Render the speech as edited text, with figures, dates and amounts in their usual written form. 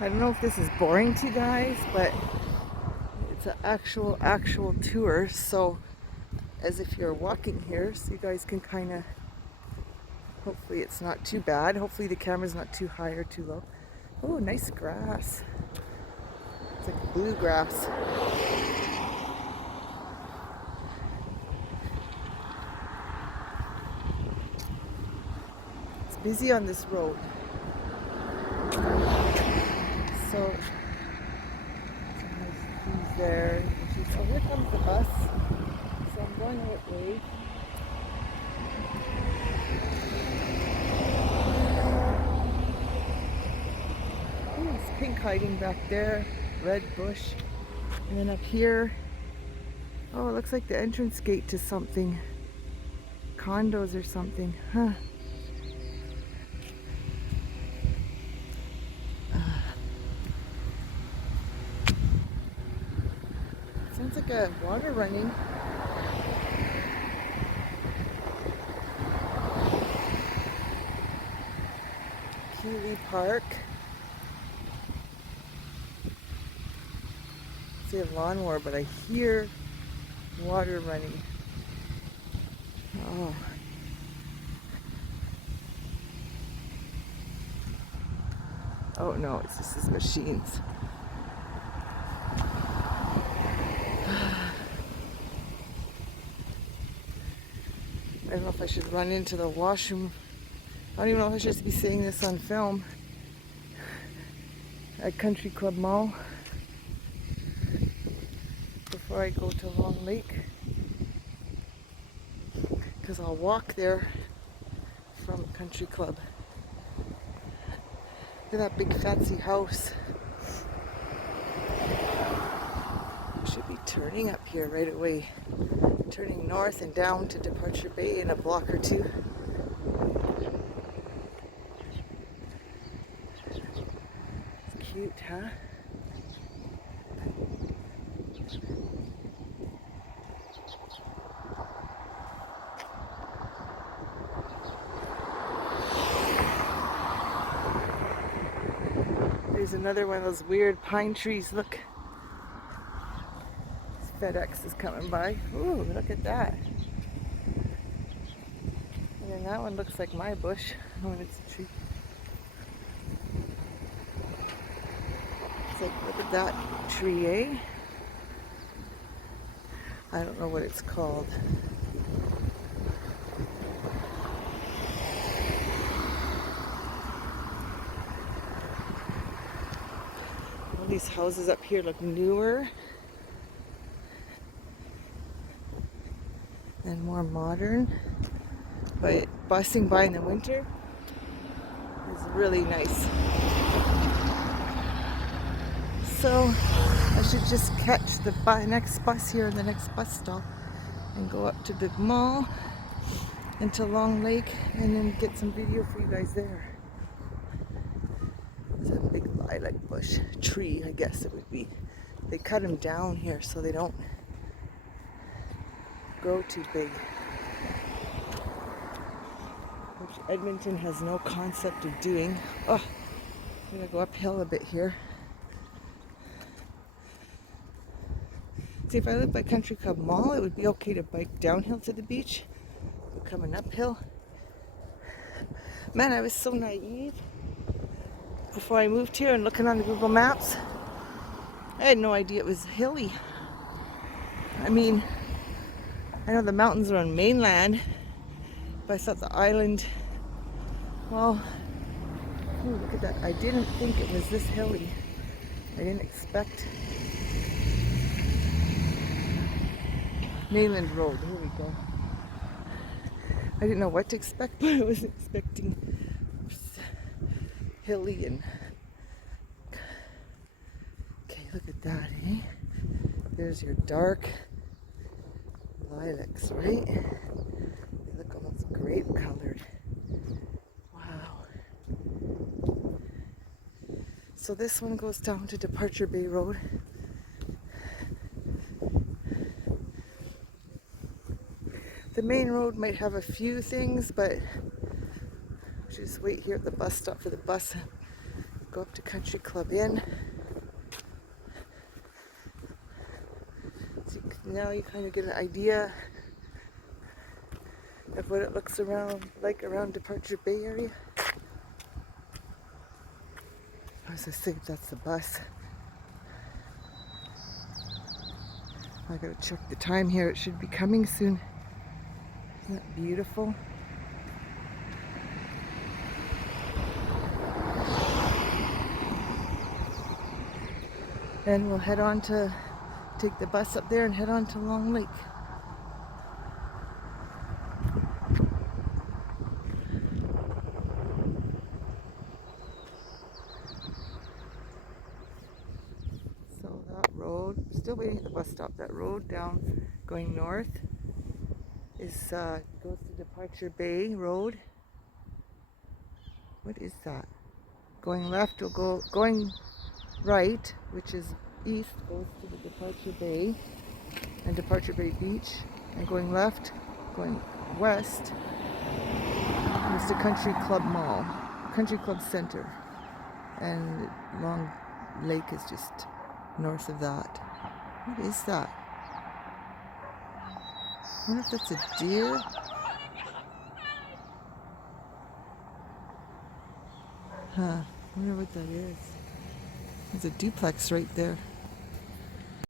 I don't know if this is boring to you guys, but it's an actual tour. So as if you're walking here, so you guys can kind of, hopefully it's not too bad. Hopefully the camera's not too high or too low. Oh, nice grass. It's like bluegrass. It's busy on this road. So nice there. So here comes the bus. So I'm going that way. Oh, it's pink hiding back there, red bush. And then up here, oh, it looks like the entrance gate to something. Condos or something, huh? Sounds like a water running. Keeley Park. I say a lawnmower, but I hear water running. Oh. Oh no, it's just these machines. I don't know if I should run into the washroom. I don't even know if I should be saying this on film. At Country Club Mall. Before I go to Long Lake. Because I'll walk there from Country Club. Look at that big fancy house. Should be turning up here right away. Turning north and down to Departure Bay in a block or two. It's cute, huh? There's another one of those weird pine trees. Look. FedEx is coming by. Ooh, look at that. And then that one looks like my bush when it's a tree. It's like, look at that tree, eh? I don't know what it's called. All these houses up here look newer and more modern, but busing by in the winter is really nice. So I should just catch the next bus here in the next bus stop and go up to the mall and to Long Lake and then get some video for you guys there. There's a big lilac bush tree, I guess it would be. They cut them down here so they don't grow too big. Which Edmonton has no concept of doing. Oh, I'm gonna go uphill a bit here. See, if I lived by Country Club Mall, it would be okay to bike downhill to the beach. But coming uphill. Man, I was so naive before I moved here and looking on the Google Maps. I had no idea it was hilly. I mean, I know the mountains are on mainland, but I thought the island, well, ooh, look at that. I didn't think it was this hilly. I didn't expect. Mainland Road, here we go. I didn't know what to expect, but I was expecting hilly and... Okay, look at that, eh? There's your dark lilacs, right? They look almost grape colored. Wow. So this one goes down to Departure Bay Road. The main road might have a few things, but just wait here at the bus stop for the bus Go up to Country Club Inn. So now you kind of get an idea of what it looks around Departure Bay area. I was just thinking that's the bus. I gotta check the time here. It should be coming soon. Isn't that beautiful? And we'll head on to take the bus up there and head on to Long Lake. So that road, still waiting at the bus stop. That road down going north is goes to Departure Bay Road. What is that? Going left will go, going right, which is east, goes to the Departure Bay and Departure Bay Beach, and going left, going west, is the Country Club Mall, Country Club Center, and Long Lake is just north of that. What is that? I wonder if that's a deer. Huh, I wonder what that is. There's a duplex right there.